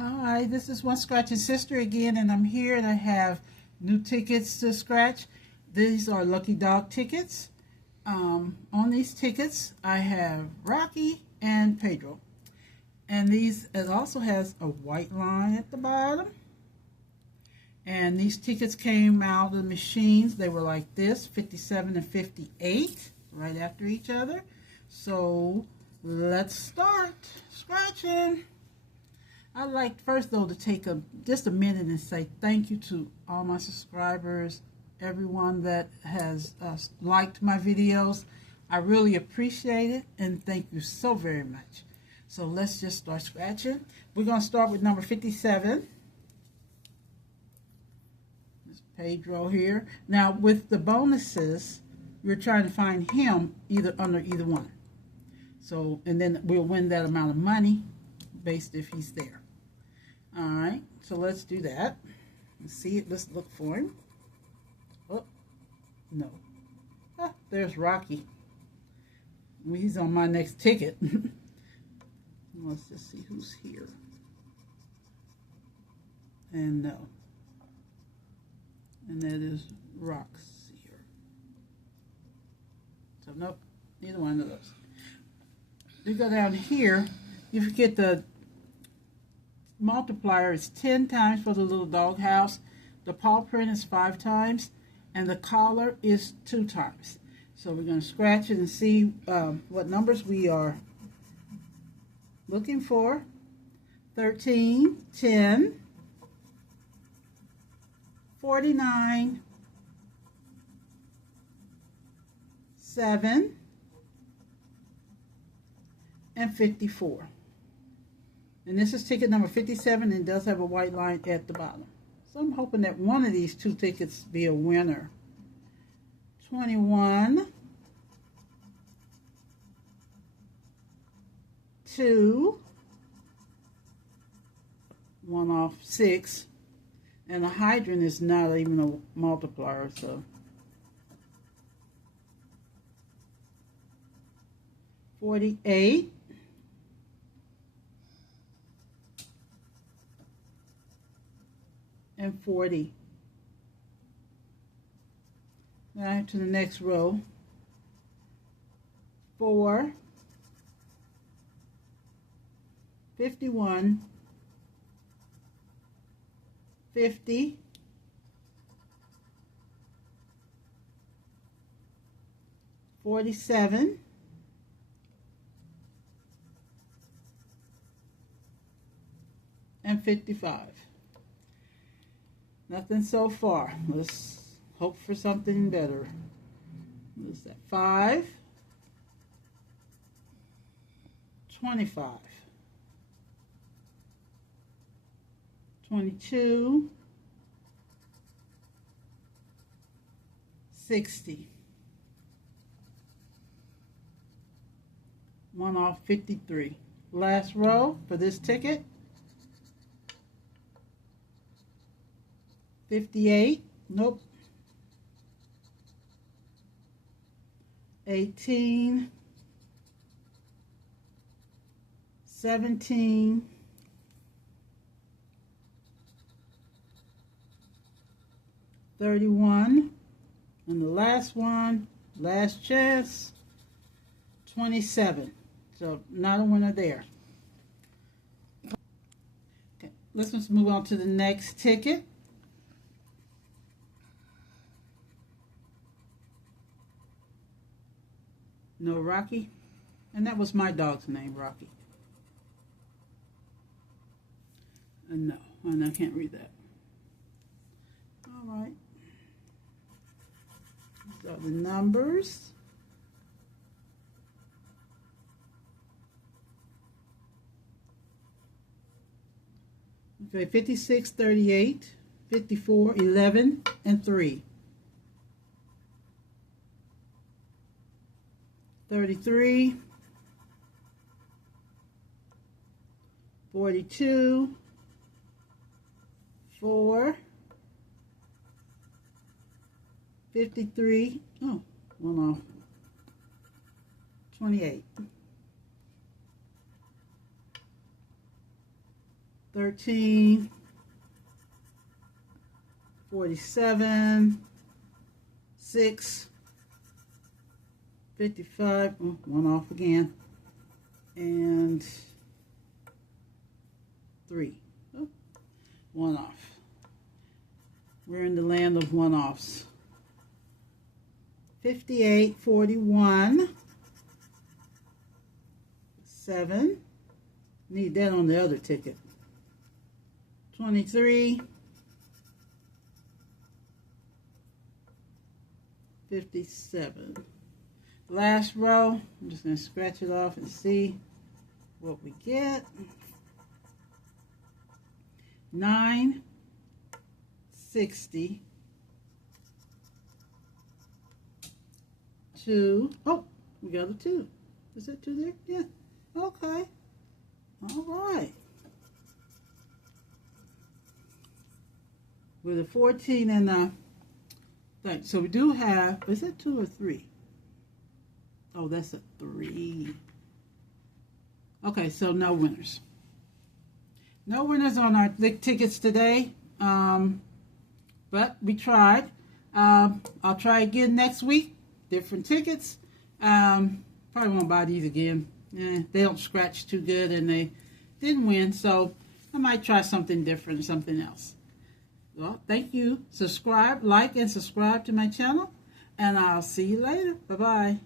Hi, this is One Scratching Sister again, and I'm here and I have new tickets to scratch. These are Lucky Dog tickets. On these tickets, I have Rocky and Pedro. And it also has a white line at the bottom. And these tickets came out of the machines. They were like this, 57 and 58, right after each other. So let's start scratching. I'd like first though to take just a minute and say thank you to all my subscribers, everyone that has liked my videos. I really appreciate it and thank you so very much. So let's just start scratching. We're going to start with number 57. There's Pedro here. Now with the bonuses, we're trying to find him under either one. So, and then we'll win that amount of money based if he's there. All right, so let's do that. Let's see it. Let's look for him. Oh, no. Ah, there's Rocky. Well, he's on my next ticket. Let's just see who's here. And no. And that is Rox here. So nope, neither one of those. You go down here, you forget the multiplier is 10 times for the little doghouse. The paw print is 5 times. And the collar is 2 times. So we're going to scratch it and see what numbers we are looking for. 13, 10, 49, 7, and 54. And this is ticket number 57 and does have a white line at the bottom. So I'm hoping that one of these 2 tickets be a winner. 21, 2, 1 off 6, and a hydrant is not even a multiplier, so 48, and 40. Now to the next row. 4, 51, 50, 47, and 55. Nothing so far. Let's hope for something better. What's that? 5, 25, 22, 60. 1 off 53. Last row for this ticket. 58, nope. 18, 17, 31, and the last one, last chance, 27. So not a winner there. Okay, let's just move on to the next ticket. No Rocky, and that was my dog's name, Rocky. And no, and I can't read that. All right. So the numbers. Okay, 56, 38, 54, 11, and 3. 33, 42, 4, 53, oh, 1 off, 28. 13, 47, 6, 55, oh, one off again, and 3. Oh, one off. We're in the land of one-offs. 58, 41, 7. Need that on the other ticket. 23, 57. Last row, I'm just going to scratch it off and see what we get. 9, 60, 2. Oh, we got a 2. Is that 2 there? Yeah. Okay. All right. With a 14 and a thing. So we do have, is that 2 or 3? Oh, that's a 3. Okay, so no winners. No winners on our lick tickets today. But we tried. I'll try again next week. Different tickets. Probably won't buy these again. They don't scratch too good and they didn't win. So I might try something different, something else. Well, thank you. Subscribe, like, and subscribe to my channel. And I'll see you later. Bye-bye.